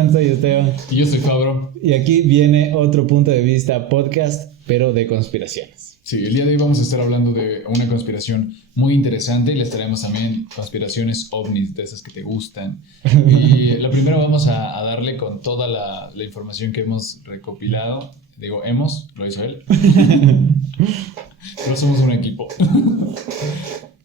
están? Soy Esteban. Y yo soy Fabro. Y aquí viene otro punto de vista podcast, pero de conspiraciones. Sí, el día de hoy vamos a estar hablando de una conspiración muy interesante y les traemos también conspiraciones ovnis, de esas que te gustan. Y la primera vamos a darle con toda la información que hemos recopilado. Digo, lo hizo él. Pero somos un equipo.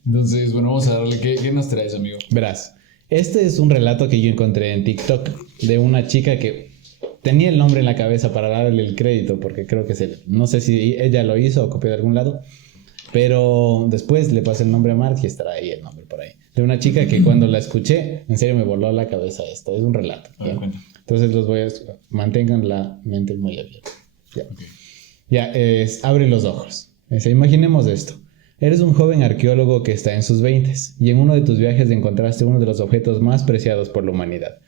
Entonces, bueno, vamos a darle. ¿Qué nos traes, amigo? Verás, este es un relato que yo encontré en TikTok de una chica que tenía el nombre en la cabeza para darle el crédito, porque creo que no sé si ella lo hizo o copió de algún lado, pero después le pasé el nombre a Mark y estará ahí el nombre por ahí. De una chica que cuando la escuché, en serio me voló la cabeza esto. Es un relato. Entonces mantengan la mente muy abierta. Ya. Okay. Abre los ojos. Imaginemos esto. Eres un joven arqueólogo que está en sus 20s y en uno de tus viajes encontraste uno de los objetos más preciados por la humanidad.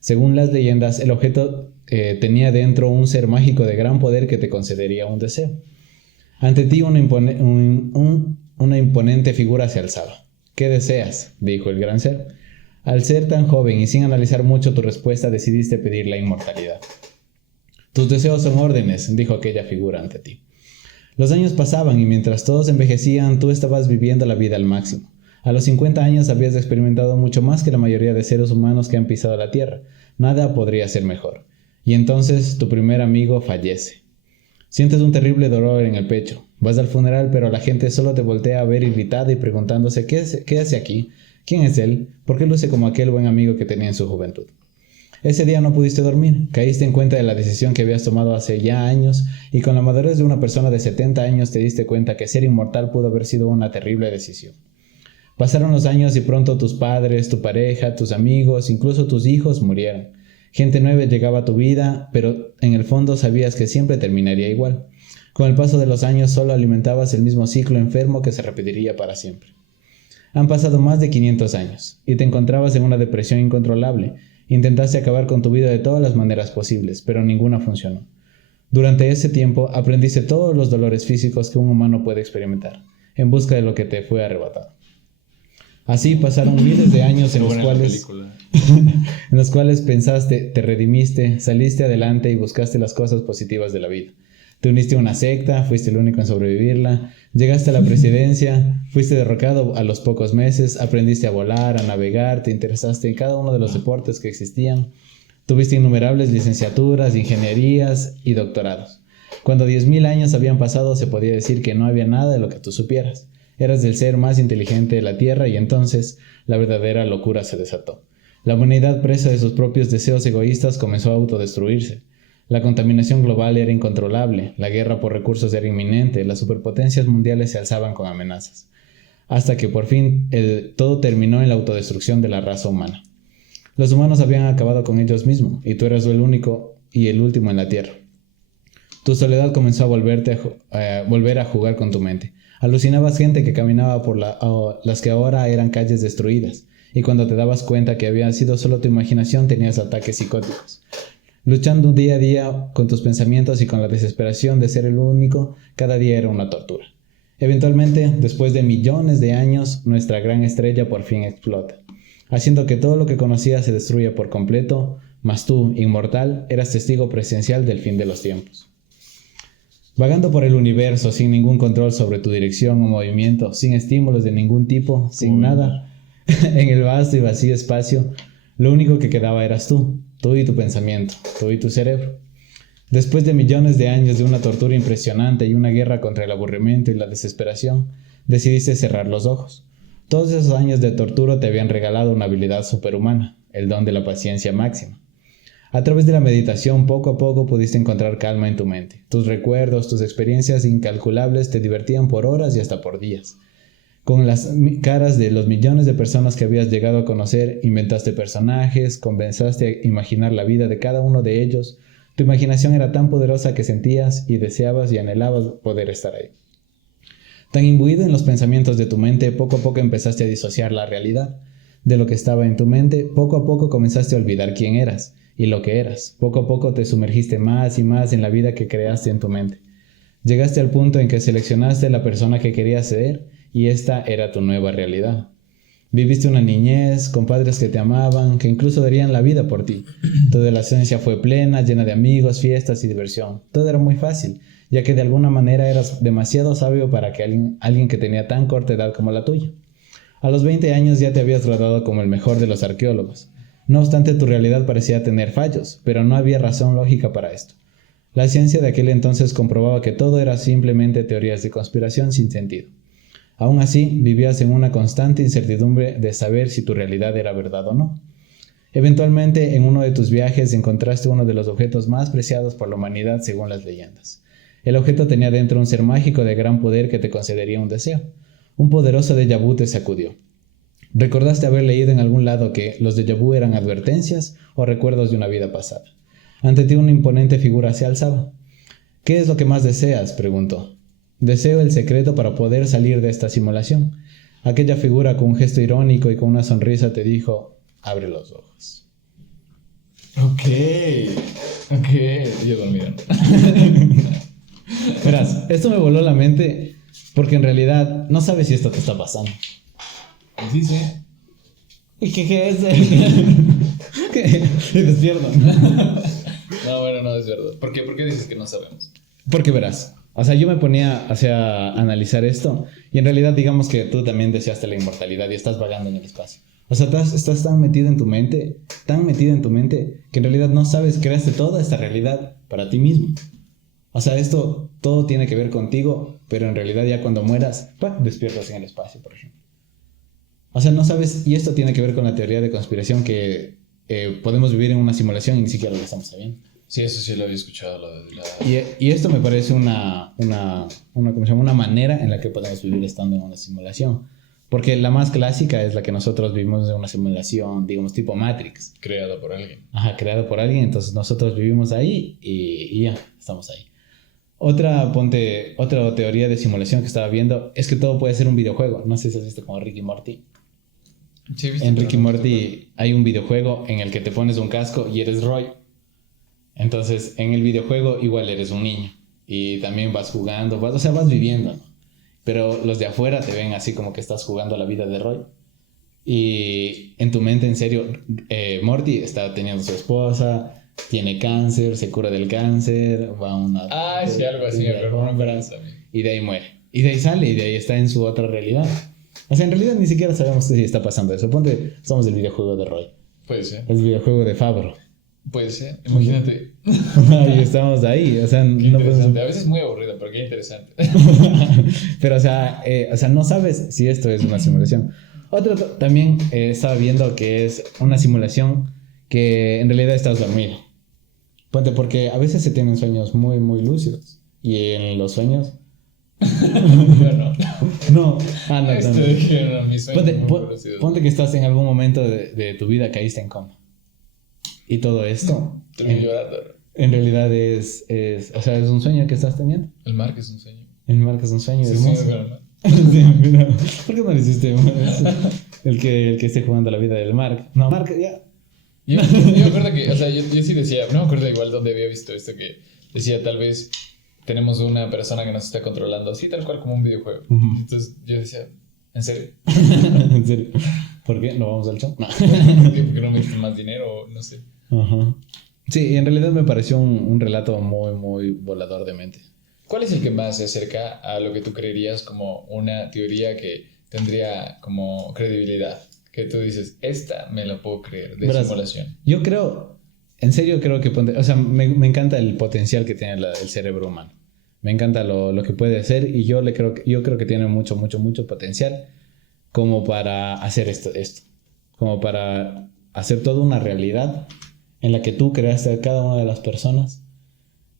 Según las leyendas, el objeto tenía dentro un ser mágico de gran poder que te concedería un deseo. Ante ti una imponente figura se alzaba. ¿Qué deseas?, dijo el gran ser. Al ser tan joven y sin analizar mucho tu respuesta, decidiste pedir la inmortalidad. Tus deseos son órdenes, dijo aquella figura ante ti. Los años pasaban y mientras todos envejecían, tú estabas viviendo la vida al máximo. A los 50 años habías experimentado mucho más que la mayoría de seres humanos que han pisado la tierra. Nada podría ser mejor. Y entonces tu primer amigo fallece. Sientes un terrible dolor en el pecho. Vas al funeral, pero la gente solo te voltea a ver irritada y preguntándose ¿qué hace aquí? ¿Quién es él? ¿Por qué luce como aquel buen amigo que tenía en su juventud? Ese día no pudiste dormir, caíste en cuenta de la decisión que habías tomado hace ya años y con la madurez de una persona de 70 años te diste cuenta que ser inmortal pudo haber sido una terrible decisión. Pasaron los años y pronto tus padres, tu pareja, tus amigos, incluso tus hijos murieron. Gente nueva llegaba a tu vida, pero en el fondo sabías que siempre terminaría igual. Con el paso de los años solo alimentabas el mismo ciclo enfermo que se repetiría para siempre. Han pasado más de 500 años y te encontrabas en una depresión incontrolable. Intentaste acabar con tu vida de todas las maneras posibles, pero ninguna funcionó. Durante ese tiempo aprendiste todos los dolores físicos que un humano puede experimentar, en busca de lo que te fue arrebatado. Así pasaron miles de años en los cuales pensaste, te redimiste, saliste adelante y buscaste las cosas positivas de la vida. Te uniste a una secta, fuiste el único en sobrevivirla, llegaste a la presidencia, fuiste derrocado a los pocos meses, aprendiste a volar, a navegar, te interesaste en cada uno de los deportes que existían, tuviste innumerables licenciaturas, ingenierías y doctorados. Cuando 10.000 años habían pasado, se podía decir que no había nada de lo que tú supieras. Eras el ser más inteligente de la Tierra y entonces la verdadera locura se desató. La humanidad, presa de sus propios deseos egoístas, comenzó a autodestruirse. La contaminación global era incontrolable, la guerra por recursos era inminente, las superpotencias mundiales se alzaban con amenazas. Hasta que por fin todo terminó en la autodestrucción de la raza humana. Los humanos habían acabado con ellos mismos y tú eras el único y el último en la Tierra. Tu soledad comenzó a volver a jugar con tu mente. Alucinabas gente que caminaba por las que ahora eran calles destruidas, y cuando te dabas cuenta que había sido solo tu imaginación tenías ataques psicóticos. Luchando día a día con tus pensamientos y con la desesperación de ser el único, cada día era una tortura. Eventualmente, después de millones de años, nuestra gran estrella por fin explota, haciendo que todo lo que conocías se destruya por completo, mas tú, inmortal, eras testigo presencial del fin de los tiempos. Vagando por el universo sin ningún control sobre tu dirección o movimiento, sin estímulos de ningún tipo, sin nada, en el vasto y vacío espacio, lo único que quedaba eras tú y tu pensamiento, tú y tu cerebro. Después de millones de años de una tortura impresionante y una guerra contra el aburrimiento y la desesperación, decidiste cerrar los ojos. Todos esos años de tortura te habían regalado una habilidad superhumana, el don de la paciencia máxima. A través de la meditación, poco a poco pudiste encontrar calma en tu mente. Tus recuerdos, tus experiencias incalculables te divertían por horas y hasta por días. Con las caras de los millones de personas que habías llegado a conocer, inventaste personajes, comenzaste a imaginar la vida de cada uno de ellos. Tu imaginación era tan poderosa que sentías y deseabas y anhelabas poder estar ahí. Tan imbuido en los pensamientos de tu mente, poco a poco empezaste a disociar la realidad de lo que estaba en tu mente. Poco a poco comenzaste a olvidar quién eras y lo que eras. Poco a poco te sumergiste más y más en la vida que creaste en tu mente. Llegaste al punto en que seleccionaste la persona que querías ser y esta era tu nueva realidad. Viviste una niñez con padres que te amaban, que incluso darían la vida por ti. Tu adolescencia fue plena, llena de amigos, fiestas y diversión. Todo era muy fácil, ya que de alguna manera eras demasiado sabio para que alguien que tenía tan corta edad como la tuya. A los 20 años ya te habías graduado como el mejor de los arqueólogos. No obstante, tu realidad parecía tener fallos, pero no había razón lógica para esto. La ciencia de aquel entonces comprobaba que todo era simplemente teorías de conspiración sin sentido. Aún así, vivías en una constante incertidumbre de saber si tu realidad era verdad o no. Eventualmente, en uno de tus viajes, encontraste uno de los objetos más preciados por la humanidad según las leyendas. El objeto tenía dentro un ser mágico de gran poder que te concedería un deseo. Un poderoso déjà vu te sacudió. Recordaste haber leído en algún lado que los déjà vu eran advertencias o recuerdos de una vida pasada. Ante ti una imponente figura se alzaba. ¿Qué es lo que más deseas?, preguntó. Deseo el secreto para poder salir de esta simulación. Aquella figura con un gesto irónico y con una sonrisa te dijo, abre los ojos. Ok. Yo dormido. Verás, esto me voló la mente porque en realidad no sabes si esto te está pasando. Sí. ¿Y qué es? ¿Qué? Y despierto. No, bueno, no es verdad. ¿Por qué dices que no sabemos? Porque verás, o sea, yo me ponía a analizar esto y en realidad digamos que tú también deseaste la inmortalidad y estás vagando en el espacio. O sea, estás tan metido en tu mente, que en realidad no sabes, creaste toda esta realidad para ti mismo. O sea, esto todo tiene que ver contigo, pero en realidad ya cuando mueras, despiertas en el espacio, por ejemplo. O sea, no sabes, y esto tiene que ver con la teoría de conspiración que podemos vivir en una simulación y ni siquiera lo estamos sabiendo. Sí, eso sí lo había escuchado. Y esto me parece ¿cómo se llama? Una manera en la que podemos vivir estando en una simulación. Porque la más clásica es la que nosotros vivimos en una simulación, digamos, tipo Matrix. Creado por alguien. Ajá, creado por alguien, entonces nosotros vivimos ahí y ya, estamos ahí. Otra teoría de simulación que estaba viendo es que todo puede ser un videojuego. No sé si has visto como Rick y Morty. Sí, ¿viste? En Rick y Morty hay un videojuego en el que te pones un casco y eres Roy. Entonces, en el videojuego igual eres un niño y también vas jugando, vas viviendo, ¿no? Pero los de afuera te ven así como que estás jugando la vida de Roy. Y en tu mente, en serio, Morty está teniendo su esposa, tiene cáncer, se cura del cáncer, va a una... sí, algo así, y de ahí muere. Y de ahí sale y de ahí está en su otra realidad. O sea, en realidad ni siquiera sabemos si está pasando eso. Ponte, somos el videojuego de Roy. Puede ser. El videojuego de Fabro. Puede ser, imagínate. Y estamos ahí, o sea, no podemos... A veces es muy aburrido, pero qué interesante. Pero, o sea, no sabes si esto es una simulación. Otro también estaba viendo que es una simulación que en realidad estás dormido. Ponte, porque a veces se tienen sueños muy, muy lúcidos. Y en los sueños... No. Mis sueños ponte que estás en algún momento de tu vida, caíste en coma. Y todo esto en realidad es un sueño que estás teniendo. El mar que es un sueño. El mar que es un sueño hermoso. ¿Por qué no lo hiciste? El que esté jugando la vida del mar. No, Mark, ya. Yo me acuerdo que, o sea, yo sí decía, no me acuerdo igual dónde había visto esto, que decía tal vez tenemos una persona que nos está controlando así tal cual como un videojuego. Entonces yo decía, ¿en serio? ¿En serio? ¿Por qué? ¿No vamos al show? No. ¿Por qué no me diste más dinero? No sé. Ajá. Sí, en realidad me pareció un relato muy, muy volador de mente. ¿Cuál es el que más se acerca a lo que tú creerías como una teoría que tendría como credibilidad? Que tú dices, esta me la puedo creer, de simulación. Yo creo, en serio creo que... O sea, me encanta el potencial que tiene el cerebro humano. Me encanta lo que puede hacer y yo creo que tiene mucho, mucho, mucho potencial como para hacer esto. Como para hacer toda una realidad en la que tú creaste a cada una de las personas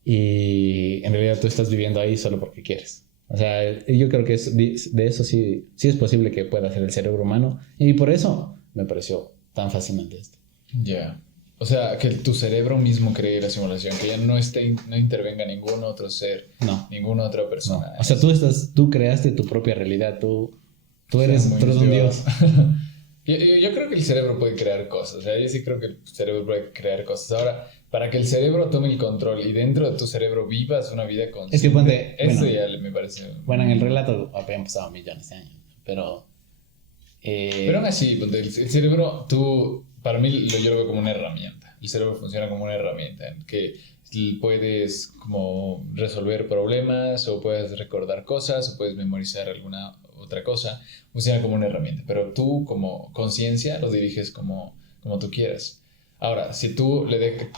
y en realidad tú estás viviendo ahí solo porque quieres. O sea, yo creo que de eso sí es posible que pueda hacer el cerebro humano y por eso me pareció tan fascinante esto. Ya. O sea, que tu cerebro mismo cree la simulación, que ya no intervenga ningún otro ser, ninguna otra persona. No. O sea, tú creaste tu propia realidad, tú eres un dios. Yo creo que el cerebro puede crear cosas, o sea, yo sí creo que el cerebro puede crear cosas. Ahora, para que el cerebro tome el control y dentro de tu cerebro vivas una vida consciente, es que ponte, eso ya me parece... Bueno, en el relato habían pasado millones de años, pero Pero aún así, ponte, el cerebro, para mí yo lo veo como una herramienta. El cerebro funciona como una herramienta en que puedes como resolver problemas o puedes recordar cosas o puedes memorizar alguna otra cosa. Funciona como una herramienta, pero tú como conciencia lo diriges como tú quieras. Ahora, si tú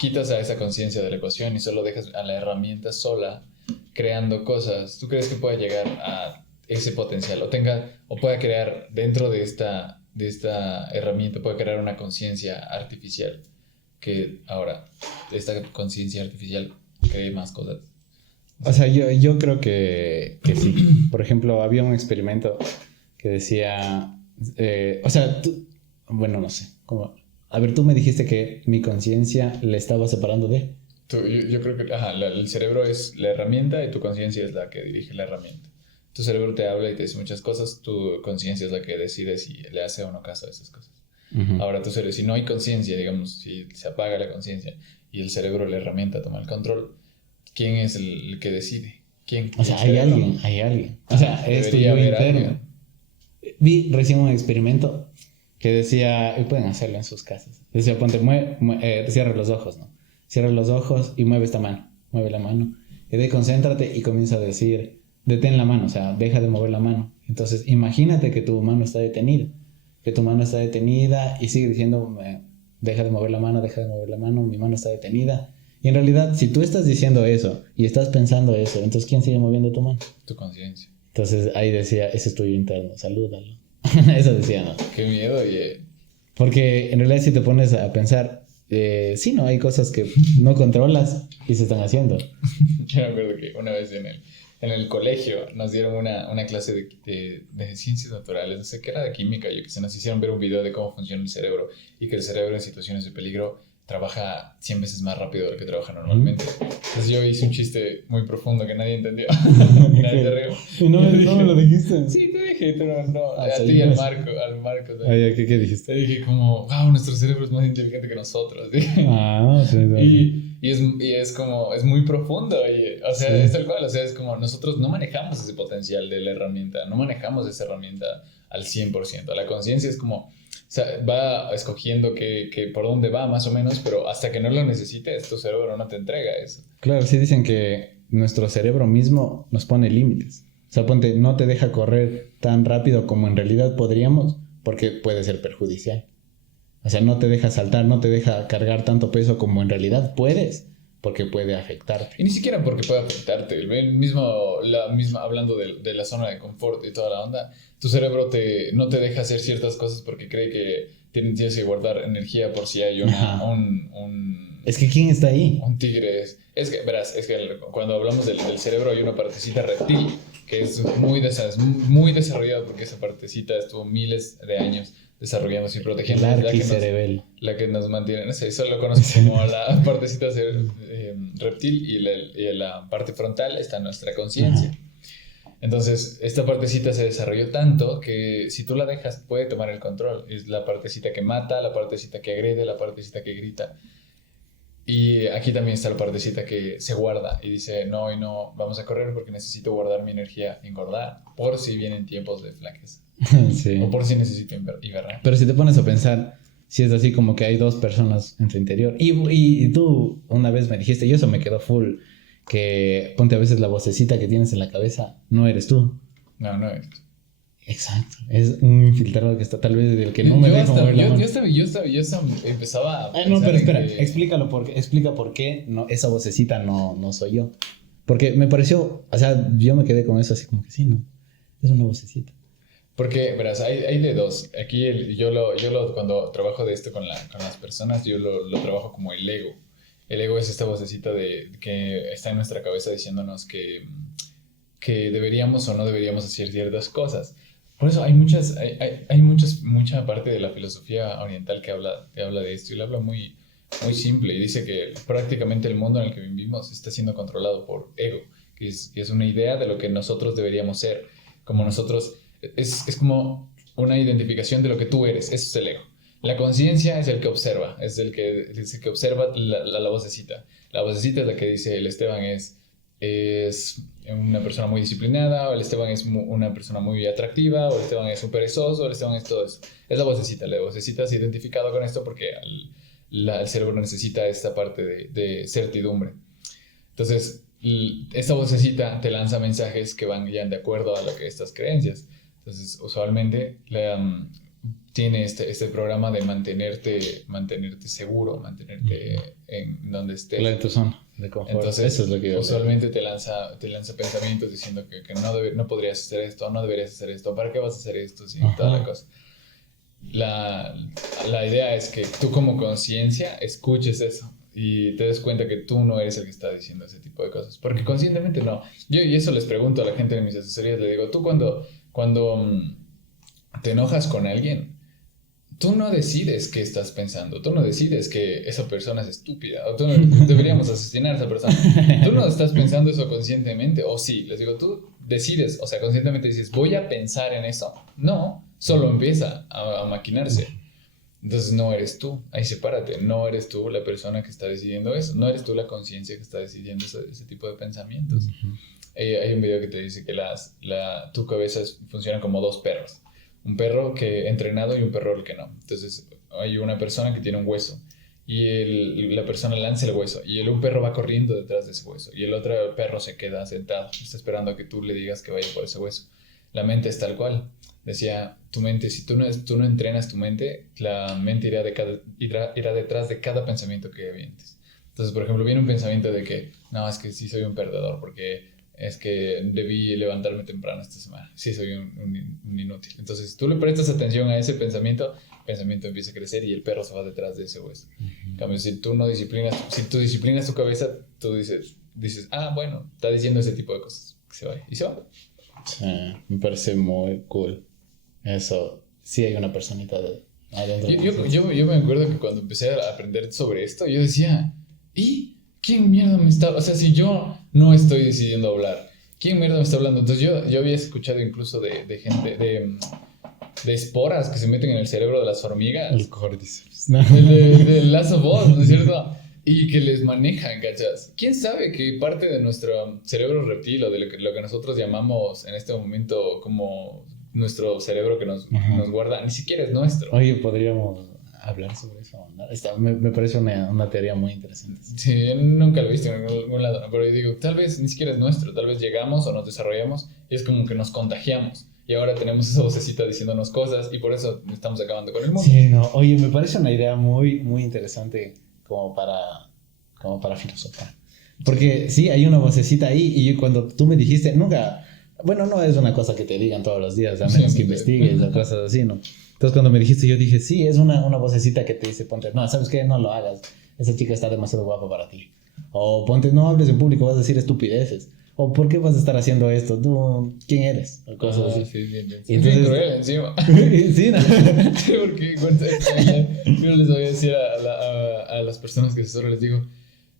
quitas a esa conciencia de la ecuación y solo dejas a la herramienta sola creando cosas, ¿tú crees que pueda llegar a ese potencial o pueda crear dentro de esta herramienta, puede crear una conciencia artificial que ahora esta conciencia artificial cree más cosas? O sea, yo creo que sí. Por ejemplo, había un experimento que decía, o sea, bueno, no sé, a ver, tú me dijiste que mi conciencia le estaba separando de... Yo creo que el cerebro es la herramienta y tu conciencia es la que dirige la herramienta. Tu cerebro te habla y te dice muchas cosas, tu conciencia es la que decide si le hace o no caso a esas cosas. Uh-huh. Ahora, tu cerebro, si no hay conciencia, digamos, si se apaga la conciencia y el cerebro, la herramienta, toma el control, ¿quién es el que decide? ¿Quién? O sea, hay alguien. O sea, es tu yo interno. Alguien. Vi recién un experimento que decía, y pueden hacerlo en sus casas. Decía, ponte, cierra los ojos, ¿no? Cierra los ojos y mueve esta mano. Mueve la mano. Y de ahí concéntrate y comienza a decir, detén la mano, o sea, deja de mover la mano. Entonces, imagínate que tu mano está detenida. Que tu mano está detenida y sigue diciendo, deja de mover la mano, mi mano está detenida. Y en realidad, si tú estás diciendo eso y estás pensando eso, entonces ¿quién sigue moviendo tu mano? Tu conciencia. Entonces ahí decía, ese es tuyo interno, salúdalo. Eso decía, ¿no? Qué miedo, oye. Porque en realidad si te pones a pensar, sí, no, hay cosas que no controlas y se están haciendo. Yo me acuerdo que una vez en el colegio nos dieron una clase de ciencias naturales, no sé qué era de química, yo que sé, nos hicieron ver un video de cómo funciona el cerebro y que el cerebro en situaciones de peligro trabaja 100 veces más rápido de lo que trabaja normalmente. Entonces yo hice un chiste muy profundo que nadie entendió. Nadie se rió. ¿Y no me lo dijiste? Sí, te dije, pero no. A ti y al Marco. ¿Qué dijiste? Te dije como, wow, nuestro cerebro es más inteligente que nosotros. Sí. Y es como, es muy profundo. O sea, sí. Es tal cual. O sea, es como, nosotros no manejamos ese potencial de la herramienta. No manejamos esa herramienta al 100%. La conciencia es como... O sea, va escogiendo que por dónde va más o menos, pero hasta que no lo necesites, tu cerebro no te entrega eso. Claro, sí dicen que nuestro cerebro mismo nos pone límites. O sea, ponte, no te deja correr tan rápido como en realidad podríamos, porque puede ser perjudicial. O sea, no te deja saltar, no te deja cargar tanto peso como en realidad puedes, porque puede afectarte. Y ni siquiera porque puede afectarte. Hablando de la zona de confort y toda la onda, tu cerebro no te deja hacer ciertas cosas porque cree que tienes que guardar energía por si hay Es que ¿quién está ahí? Un tigre. Verás, cuando hablamos del cerebro hay una partecita reptil que es muy desarrollada porque esa partecita estuvo miles de años desarrollándose y protegiendo. La que nos mantiene, no sé, eso lo conozco como la partecita reptil y la parte frontal está nuestra conciencia. Entonces, esta partecita se desarrolló tanto que si tú la dejas puede tomar el control. Es la partecita que mata, la partecita que agrede, la partecita que grita. Y aquí también está la partecita que se guarda y dice, no, y no, vamos a correr porque necesito guardar mi energía, engordar, por si vienen tiempos de flaqueza. Sí. O por si necesito hibernar. Pero si te pones a pensar, si es así como que hay dos personas en tu interior. Y tú una vez me dijiste, y eso me quedó full, que ponte a veces la vocecita que tienes en la cabeza, no eres tú. No eres tú. Exacto, es un infiltrado que está tal vez del que no me deja mover la mano. Yo empezaba a no, pero espera, explica por qué no, esa vocecita no soy yo. Porque me pareció, o sea, yo me quedé con eso así como que sí, ¿no? Es una vocecita. Porque, verás, hay de dos. Aquí cuando trabajo de esto con las personas, yo lo trabajo como el ego. El ego es esta vocecita que está en nuestra cabeza diciéndonos que deberíamos o no deberíamos hacer ciertas cosas. Por eso hay mucha parte de la filosofía oriental que habla de esto y lo habla muy, muy simple y dice que prácticamente el mundo en el que vivimos está siendo controlado por ego, que es una idea de lo que nosotros deberíamos ser, como nosotros, es como una identificación de lo que tú eres, eso es el ego. La conciencia es el que observa, es el que observa la vocecita. La vocecita es la que dice el Esteban es es una persona muy disciplinada, o el Esteban es una persona muy atractiva, o el Esteban es un perezoso, o el Esteban es todo eso. Es la vocecita se ha identificado con esto porque el cerebro necesita esta parte de certidumbre. Entonces, esta vocecita te lanza mensajes que van ya de acuerdo a lo que estas creencias. Entonces, usualmente tiene este programa de mantenerte seguro, mantenerte en donde estés. En tu zona de confort. Entonces, eso es lo que yo usualmente te lanza pensamientos diciendo que no podrías hacer esto, no deberías hacer esto, ¿para qué vas a hacer esto? Sí, toda la cosa. La idea es que tú como conciencia escuches eso y te des cuenta que tú no eres el que está diciendo ese tipo de cosas. Porque conscientemente no. Y eso les pregunto a la gente de mis asesorías, le digo, tú cuando te enojas con alguien, tú no decides qué estás pensando, tú no decides que esa persona es estúpida, o tú no, deberíamos asesinar a esa persona. Tú no estás pensando eso conscientemente, o sí, les digo, tú decides, o sea, conscientemente dices, voy a pensar en eso. No, solo empieza a maquinarse. Entonces no eres tú, ahí sepárate, no eres tú la persona que está decidiendo eso, no eres tú la conciencia que está decidiendo ese tipo de pensamientos. Hay un video que te dice que tu cabeza funciona como dos perros. Un perro que entrenado y un perro que no. Entonces hay una persona que tiene un hueso y la persona lanza el hueso y un perro va corriendo detrás de ese hueso y el otro perro se queda sentado, está esperando a que tú le digas que vaya por ese hueso. La mente es tal cual. Decía, tu mente, si tú no entrenas tu mente, la mente irá detrás de cada pensamiento que avientes. Entonces, por ejemplo, viene un pensamiento de que, no, es que sí soy un perdedor porque es que debí levantarme temprano esta semana. Sí, soy un inútil. Entonces, tú le prestas atención a ese pensamiento, el pensamiento empieza a crecer y el perro se va detrás de ese hueso. En cambio, si tú disciplinas tu cabeza, tú dices, bueno, está diciendo ese tipo de cosas. Que se vaya. Y se va. Sí, me parece muy cool. Eso, sí hay una personita adentro. Yo me acuerdo que cuando empecé a aprender sobre esto, yo decía, ¿y quién mierda me está...? O sea, si yo no estoy decidiendo hablar, ¿quién mierda me está hablando? Entonces yo había escuchado incluso de gente, de esporas que se meten en el cerebro de las hormigas. El Cordyceps. El Last of Us, ¿no es cierto? Y que les manejan, ¿cachas? ¿Quién sabe que parte de nuestro cerebro reptil o de lo que nosotros llamamos en este momento como nuestro cerebro que nos guarda, ni siquiera es nuestro? Oye, podríamos hablar sobre eso, ¿no? Me parece una teoría muy interesante. Sí, nunca lo he visto en ningún lado, pero yo digo, tal vez ni siquiera es nuestro, tal vez llegamos o nos desarrollamos y es como que nos contagiamos. Y ahora tenemos esa vocecita diciéndonos cosas y por eso estamos acabando con el mundo. Sí, no, oye, me parece una idea muy, muy interesante como para filosofar. Porque sí, hay una vocecita ahí y cuando tú me dijiste, nunca, bueno, no es una cosa que te digan todos los días, a menos que investigues o cosas así, ¿no? Entonces cuando me dijiste, yo dije, sí, es una vocecita que te dice, ponte, no, ¿sabes qué? No lo hagas, esa chica está demasiado guapa para ti. O ponte, no hables en público, vas a decir estupideces. O ¿por qué vas a estar haciendo esto? ¿Tú quién eres? O cosas así. Sí, bien. Y entonces, bien cruel encima. Sí, no. Sí, porque yo les voy a decir a las personas que solo les digo,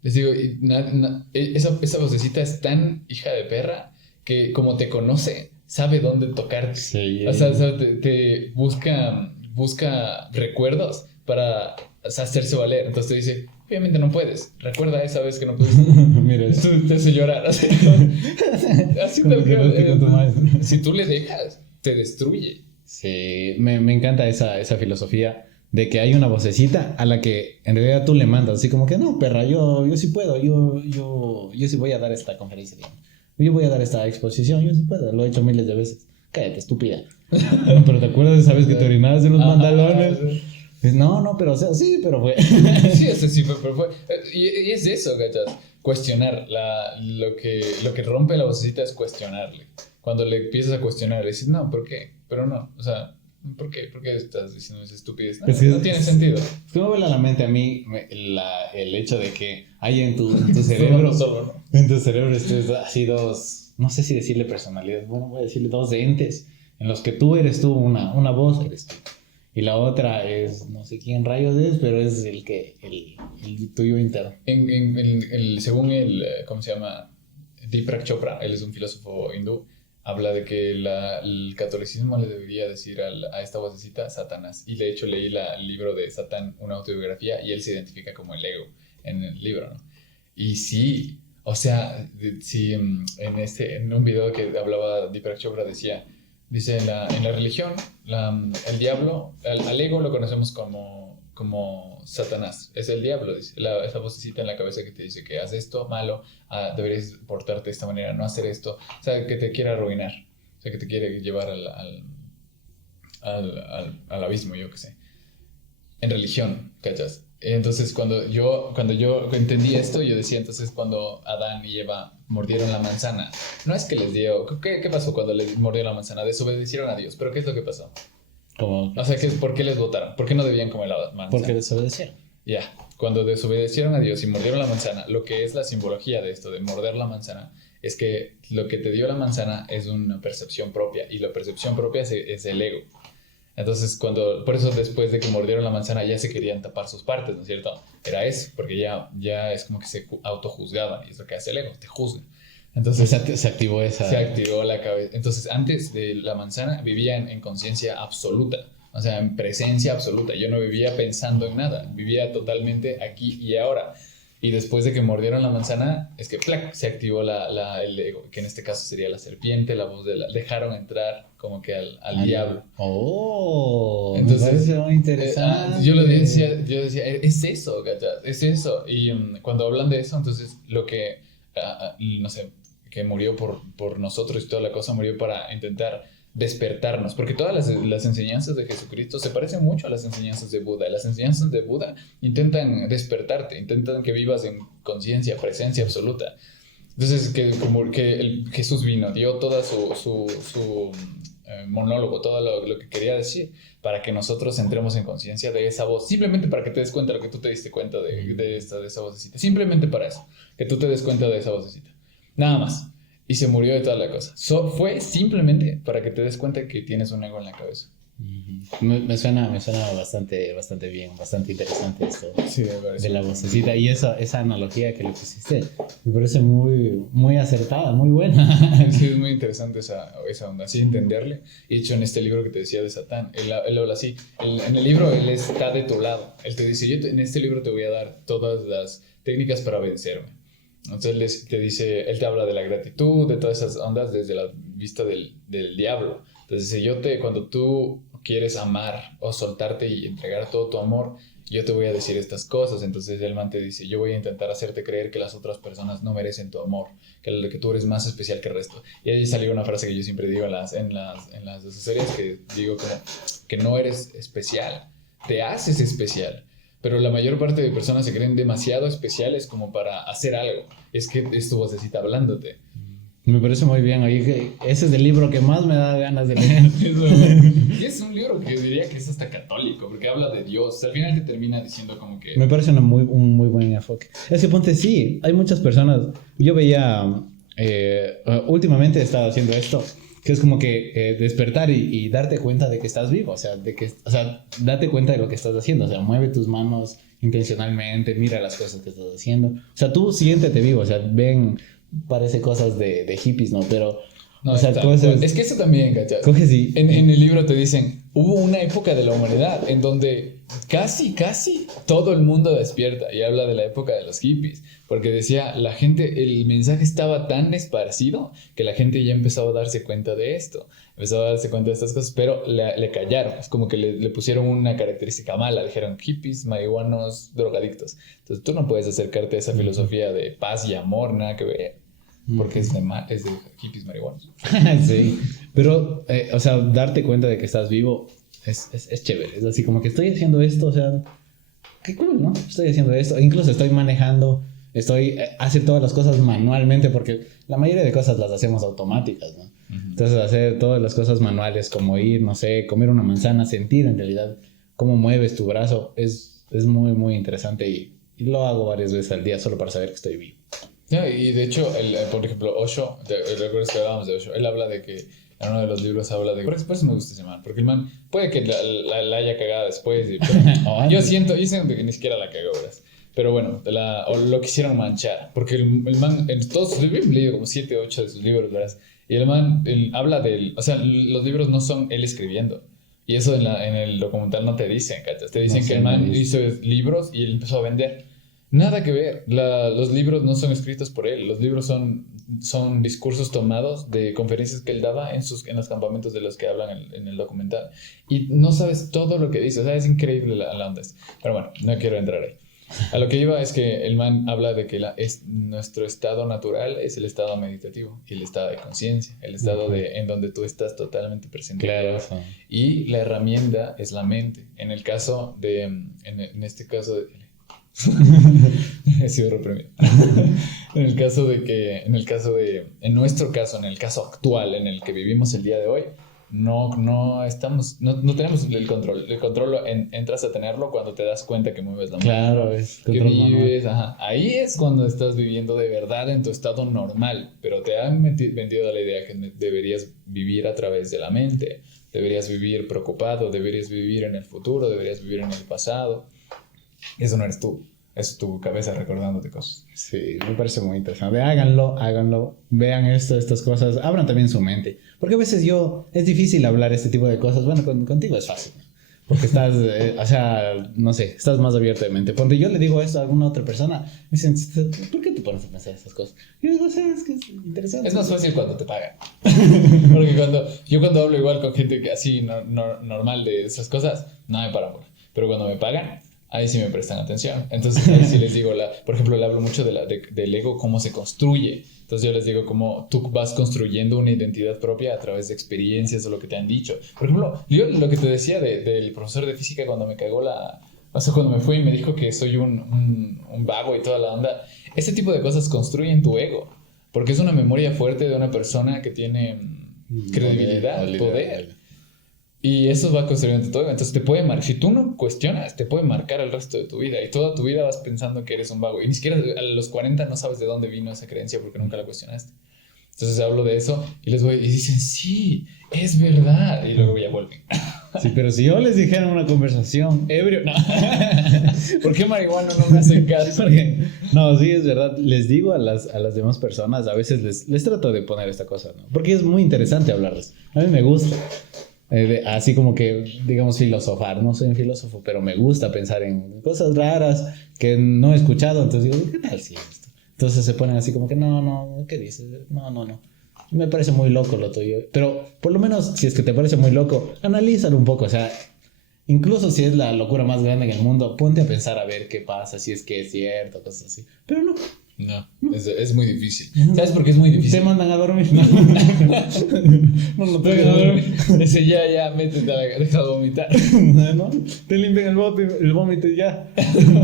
esa vocecita es tan hija de perra que como te conoce, sabe dónde tocarte. Sí, o sea te busca recuerdos para hacerse valer. Entonces te dice, obviamente no puedes. Recuerda esa vez que no pudiste. Mira eso. Te hace llorar. Así tal cual. Si tú le dejas, te destruye. Sí, me encanta esa filosofía de que hay una vocecita a la que en realidad tú le mandas, así como que no, perra, yo sí puedo, yo sí voy a dar esta conferencia, digamos. Yo voy a dar esta exposición, yo sí puedo, lo he hecho miles de veces. Cállate, estúpida. No, pero ¿te acuerdas de esa vez que te orinabas en los pantalones? No, pero o sea, sí, pero fue. Sí, ese sí fue, pero fue. Y es eso, ¿cachas? Cuestionar. Lo que rompe la vocecita es cuestionarle. Cuando le empiezas a cuestionar, le dices, no, ¿por qué? Pero no, o sea, ¿por qué? ¿Por qué estás diciendo esa estupidez? No, no tiene sentido. Es que me vuela a la mente a mí el hecho de que hay en tu cerebro. Solo, ¿no? En tu cerebro estés así dos, no sé si decirle personalidades, bueno, voy a decirle dos entes, en los que tú eres tú, una voz eres tú. Y la otra es, no sé quién rayos es, pero es el tuyo interno. Según ¿cómo se llama? Deepak Chopra, él es un filósofo hindú, habla de que el catolicismo le debería decir a esta vocecita Satanás. Y de hecho leí el libro de Satán, una autobiografía, y él se identifica como el ego en el libro, ¿no? Y sí, O sea, si en un video que hablaba Deepak Chopra dice en la religión, el diablo, al ego lo conocemos como Satanás, es el diablo, dice, esa vocecita en la cabeza que te dice que haz esto malo, deberías portarte de esta manera, no hacer esto, o sea, que te quiere arruinar, o sea, que te quiere llevar al abismo, yo qué sé. En religión, ¿cachas? Entonces, cuando yo entendí esto, yo decía, entonces, cuando Adán y Eva mordieron la manzana, no es que les dio... ¿Qué pasó cuando les mordieron la manzana? Desobedecieron a Dios, pero ¿qué es lo que pasó? Como, O sea, ¿por qué les votaron? ¿Por qué no debían comer la manzana? porque desobedecieron. Ya, cuando desobedecieron a Dios y mordieron la manzana, lo que es la simbología de esto, de morder la manzana, es que lo que te dio la manzana es una percepción propia, y la percepción propia es el ego. Entonces, por eso después de que mordieron la manzana ya se querían tapar sus partes, ¿no es cierto? Era eso, porque ya es como que se autojuzgaban, y es lo que hace el ego, te juzga. Entonces Se activó esa... se activó la cabeza. Entonces, antes de la manzana vivían en conciencia absoluta, o sea, en presencia absoluta. Yo no vivía pensando en nada, vivía totalmente aquí y ahora. Y después de que mordieron la manzana, es que ¡plac! Se activó el ego, que en este caso sería la serpiente, la voz dejaron entrar como que al diablo. Oh, entonces, me parece muy interesante. Yo decía, es eso, ¿cachai? Es eso. Y cuando hablan de eso, entonces lo que, no sé, que murió por nosotros y toda la cosa, murió para intentar despertarnos, porque todas las enseñanzas de Jesucristo se parecen mucho a las enseñanzas de Buda. Las enseñanzas de Buda intentan despertarte, intentan que vivas en conciencia, presencia absoluta. Entonces, como que Jesús vino, dio toda su monólogo, todo lo que quería decir, para que nosotros entremos en conciencia de esa voz, simplemente para que te des cuenta de lo que tú te diste cuenta de esa vocecita, simplemente para eso, que tú te des cuenta de esa vocecita, nada más. Y se murió de toda la cosa. Fue simplemente para que te des cuenta que tienes un ego en la cabeza. Me suena bastante bien, bastante interesante esto Sí, de la vocecita. Y esa analogía que le pusiste me parece muy acertada, muy buena. Sí, es muy interesante esa onda, así entenderle. Y de hecho, en este libro que te decía de Satán, él habla así. En el libro, él está de tu lado. Él te dice, en este libro te voy a dar todas las técnicas para vencerme. Entonces él te habla de la gratitud, de todas esas ondas desde la vista del diablo. Entonces cuando tú quieres amar o soltarte y entregar todo tu amor, yo te voy a decir estas cosas. Entonces el man te dice, yo voy a intentar hacerte creer que las otras personas no merecen tu amor, que tú eres más especial que el resto. Y ahí salió una frase que yo siempre digo en las series, que digo como que no eres especial, te haces especial. Pero la mayor parte de personas se creen demasiado especiales como para hacer algo. Es que es tu vocecita hablándote. Me parece muy bien. Oye, ese es el libro que más me da ganas de leer. Y es un libro que yo diría que es hasta católico, porque habla de Dios. Al final te termina diciendo como que... Me parece un muy buen enfoque. Es que ponte, sí, hay muchas personas. Yo veía, últimamente he estado haciendo esto, que es como que despertar y darte cuenta de que estás vivo, o sea, date cuenta de lo que estás haciendo, o sea, mueve tus manos intencionalmente, mira las cosas que estás haciendo, o sea, tú siéntete vivo, o sea, parece cosas de hippies, ¿no? Pero, no, o sea, cosas... Es que eso también, ¿cachai? Coges y... En el libro te dicen, hubo una época de la humanidad en donde casi todo el mundo despierta, y habla de la época de los hippies, porque decía, el mensaje estaba tan esparcido que la gente ya empezó a darse cuenta de esto, empezó a darse cuenta de estas cosas, pero le callaron, es como que le pusieron una característica mala, dijeron hippies, marihuanos, drogadictos. Entonces tú no puedes acercarte a esa filosofía de paz y amor, nada que ver, porque es de hippies marihuanos. Sí, pero, o sea, darte cuenta de que estás vivo es chévere, es así como que estoy haciendo esto, o sea, qué cool, ¿no? Estoy haciendo esto, incluso estoy manejando, hacer todas las cosas manualmente, porque la mayoría de cosas las hacemos automáticas, ¿no? Uh-huh. Entonces hacer todas las cosas manuales, como ir, no sé, comer una manzana, sentir en realidad cómo mueves tu brazo, es muy interesante, y lo hago varias veces al día solo para saber que estoy vivo. Yeah, y de hecho, por ejemplo, Osho, recuerdas que hablábamos de Osho, él habla de que en uno de los libros habla de... Por eso me gusta ese man, porque el man puede que la haya cagado después, pero yo siento que ni siquiera la cagó, ¿verdad? Pero bueno, o lo quisieron manchar, porque el man, en todos sus libros, he leído como 7 o 8 de sus libros, ¿verdad? Y el man habla o sea, los libros no son él escribiendo. Y eso en el documental no te dicen, ¿cachai? Te dicen que el man hizo libros y él empezó a vender. Nada que ver. Los libros no son escritos por él. Los libros son discursos tomados de conferencias que él daba en los campamentos de los que hablan en el documental. Y no sabes todo lo que dice. O sea, es increíble la onda. Pero bueno, no quiero entrar ahí. A lo que iba es que el man habla de que nuestro estado natural es el estado meditativo y el estado de conciencia, el estado en donde tú estás totalmente presente. Claro. Y la herramienta es la mente. En el caso en este caso de... He sido reprimido. En nuestro caso, en el caso actual en el que vivimos el día de hoy, no tenemos el control. El control entras a tenerlo cuando te das cuenta que mueves la mano. Claro, es que control vives, manual. ahí es cuando estás viviendo de verdad en tu estado normal, pero te han vendido la idea que deberías vivir a través de la mente, deberías vivir preocupado, deberías vivir en el futuro, deberías vivir en el pasado. Eso no eres tú, es tu cabeza recordándote cosas. Sí, me parece muy interesante. Háganlo, vean estas cosas, abran también su mente. Porque a veces es difícil hablar este tipo de cosas. Bueno, contigo es fácil. Porque estás, o sea, no sé, estás más abierto de mente. Cuando yo le digo esto a alguna otra persona, me dicen, ¿por qué te pones a pensar esas cosas? Yo digo, o sea, es que es interesante. Es más fácil cuando te pagan. Porque cuando hablo igual con gente que así normal de esas cosas, no me paran. Pero cuando me pagan, ahí sí me prestan atención. Entonces ahí sí les digo, por ejemplo, le hablo mucho del ego, cómo se construye. Entonces yo les digo cómo tú vas construyendo una identidad propia a través de experiencias o lo que te han dicho. Por ejemplo, yo lo que te decía del profesor de física cuando me cagó o sea, cuando me fui y me dijo que soy un vago y toda la onda. Ese tipo de cosas construyen tu ego. Porque es una memoria fuerte de una persona que tiene credibilidad, poder. Y eso va construyendo todo. Entonces te puede marcar. Si tú no cuestionas, te puede marcar el resto de tu vida. Y toda tu vida vas pensando que eres un vago. Y ni siquiera a los 40 no sabes de dónde vino esa creencia porque nunca la cuestionaste. Entonces hablo de eso y y dicen, sí, es verdad. Y luego ya vuelven. Sí, pero si yo les dijera en una conversación, ebrio, no. ¿Por qué marihuana no me hacen caso? No, sí, es verdad. Les digo a las demás personas, a veces les trato de poner esta cosa, ¿no? Porque es muy interesante hablarles. A mí me gusta. Así como que, digamos, filosofar. No soy un filósofo, pero me gusta pensar en cosas raras que no he escuchado. Entonces digo, ¿qué tal si esto? Entonces se ponen así como que, no, ¿qué dices? No. Me parece muy loco lo tuyo. Pero por lo menos, si es que te parece muy loco, analízalo un poco. O sea, incluso si es la locura más grande en el mundo, ponte a pensar a ver qué pasa, si es que es cierto, cosas así. Pero no. No, es muy difícil. ¿Sabes por qué es muy difícil? Te mandan a dormir. No te dejan dormir. Ese ya, métete a deja de vomitar. ¿No? Te limpian el vómito y ya.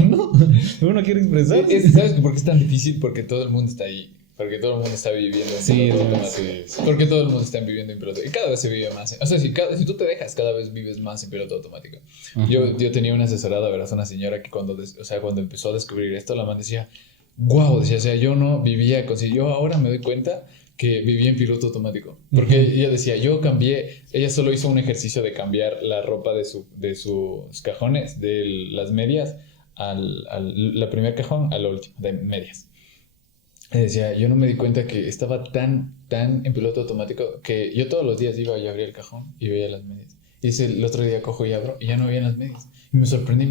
No, uno quiere expresar. ¿Sabes por qué es tan difícil? Porque todo el mundo está ahí. Porque todo el mundo está viviendo en piloto automático. Sí. Porque todo el mundo está viviendo en piloto. Y cada vez se vive más. O sea, si tú te dejas, cada vez vives más en piloto automático. Uh-huh. Yo tenía una asesorada, ¿verdad? Una señora que cuando empezó a descubrir esto, la man decía, wow, decía, o sea, yo no vivía con... Yo ahora me doy cuenta que vivía en piloto automático. Porque ella decía, ella solo hizo un ejercicio de cambiar la ropa de sus cajones, de las medias, la primer cajón al último, de medias. Decía, yo no me di cuenta que estaba tan en piloto automático que yo todos los días iba y abría el cajón y veía las medias. Y el otro día cojo y abro y ya no veía las medias. Y me sorprendí,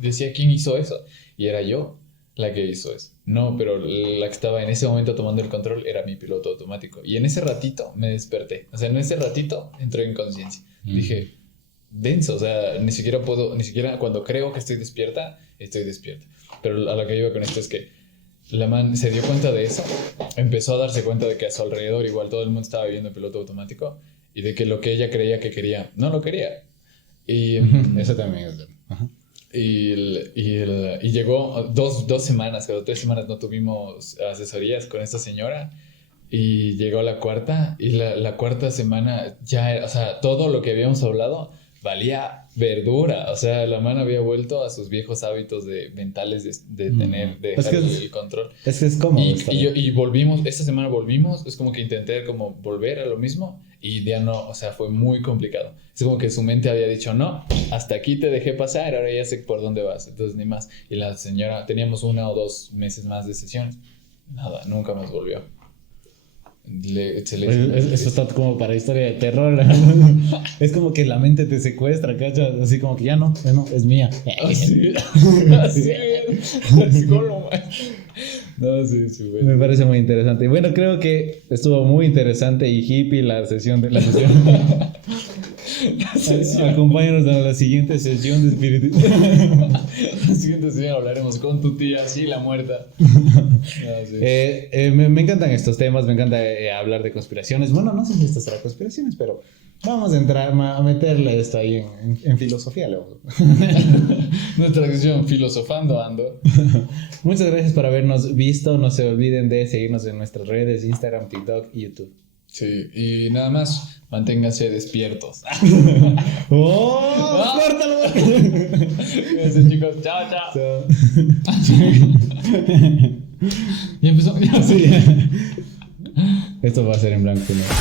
decía, ¿quién hizo eso? Y era yo la que hizo eso. No, pero la que estaba en ese momento tomando el control era mi piloto automático. Y en ese ratito me desperté. O sea, en ese ratito entré en conciencia. Dije, denso, o sea, ni siquiera cuando creo que estoy despierta. Pero a lo que iba con esto es que la man se dio cuenta de eso, empezó a darse cuenta de que a su alrededor igual todo el mundo estaba viviendo en piloto automático y de que lo que ella creía que quería, no lo quería. Y eso también es verdad. Y llegó 2 semanas, o 3 semanas no tuvimos asesorías con esta señora y llegó la cuarta y la cuarta semana ya, o sea, todo lo que habíamos hablado valía verdura, o sea, la man había vuelto a sus viejos hábitos mentales de dejar el control. Es que es cómodo. Y volvimos, esta semana volvimos, es como que intenté como volver a lo mismo y ya no, o sea, fue muy complicado. Es como que su mente había dicho, no, hasta aquí te dejé pasar, ahora ya sé por dónde vas, entonces ni más. Y la señora, teníamos 1 o 2 meses más de sesiones, nada, nunca más volvió. Eso está como para historia de terror. Es como que la mente te secuestra, ¿cachas? Así como que ya no, es mía. Así No, sí, sí, bueno. Me parece muy interesante. Y bueno, creo que estuvo muy interesante y hippie la sesión. Acompáñanos a la siguiente sesión de espíritu. La siguiente sesión hablaremos con tu tía, sí, la muerta. No, sí. Me encantan estos temas, me encanta hablar de conspiraciones. Bueno, no sé si estas serán conspiraciones, pero vamos a entrar a meterle esto ahí en filosofía luego. Nuestra sección Filosofando Ando. Muchas gracias por habernos visto. No se olviden de seguirnos en nuestras redes, Instagram, TikTok y YouTube. Sí, y nada más, manténganse despiertos. ¡Oh! ¡Córtalo! Cuídense, chicos. Chao, chao. Chao. Ya empezó. Sí. Esto va a ser en blanco y negro.